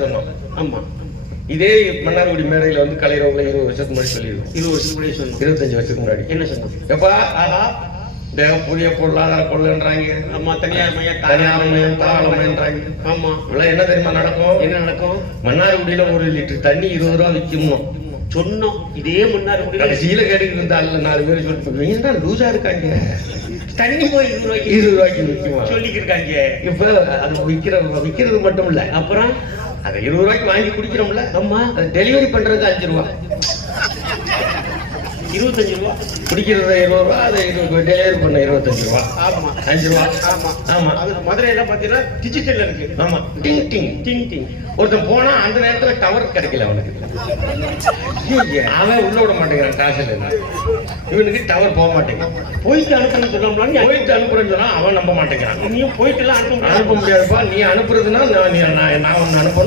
சொன்னோம். ஆமா. இதே மன்னார்குடி மேடையில வந்து கலைரவங்களை 20 வருஷத்துக்கு முன்னாடி சொல்லிடுவோம். 20 வருஷத்துக்கு முன்னாடி சொன்னோம். 25 வருஷத்துக்கு முன்னாடி என்ன சொன்னோம்? எப்பா ஆஹா இந்த புதிய பொருளாதார கொள்ளைன்றாங்க. ஆமா, தனியார் மையம், தனியார் மையம், தாராளமயன்றாங்க. ஆமா. இவ்வளவு என்ன தெரியுமா நடக்கும்? என்ன நடக்கும்? மன்னார்குடியில 1 லிட்டர் தண்ணி 20 ரூபா விற்கணும் சொன்னோம். இதே மன்னார்குடி கடைசியில கேட்டுக்கிட்டு இருந்தால 4 பேர் சொல்லிட்டு ஏன்டா லூசா இருக்காங்க, தண்ணி போய் 20 ரூபாய்க்கு விற்குமா சொல்லிக்கிருக்காங்க. இப்ப அது விக்கிறது மட்டும் இல்ல, அப்புறம் அதை 20 ரூபாய்க்கு வாங்கி குடிக்கிறோம்ல. ஆமா, அது டெலிவரி பண்றது 5 ரூபா, 25 ரூபா. குடிக்கிறது 20 ரூபா, அதை டெலிவரி பண்ண 25 ரூபா. ஆமா, 5 ரூபா. ஆமா ஆமா. அது மதுரையில பாத்தீங்கன்னா டிஜிட்டல் இருக்கு. ஆமா, டிங் டிங் டிங் டிங். ஒருத்தன் போனா அந்த நேரத்துல டவர் கிடைக்கல அவனுக்கு, அவன் உள்ள விட மாட்டேங்கிறான் காசுல. இவனுக்கு டவர் போக மாட்டேங்கிறான். போயிட்டு அனுப்பணும்னு சொன்னோம்னா போயிட்டு அனுப்புறேன்னு சொன்னா அவன் நம்ப மாட்டேங்கிறான். நீயும் போயிட்டு எல்லாம் அனுப்ப முடியாதுப்பா, நீ அனுப்புறதுன்னா நான் ஒன்னு அனுப்பணும்.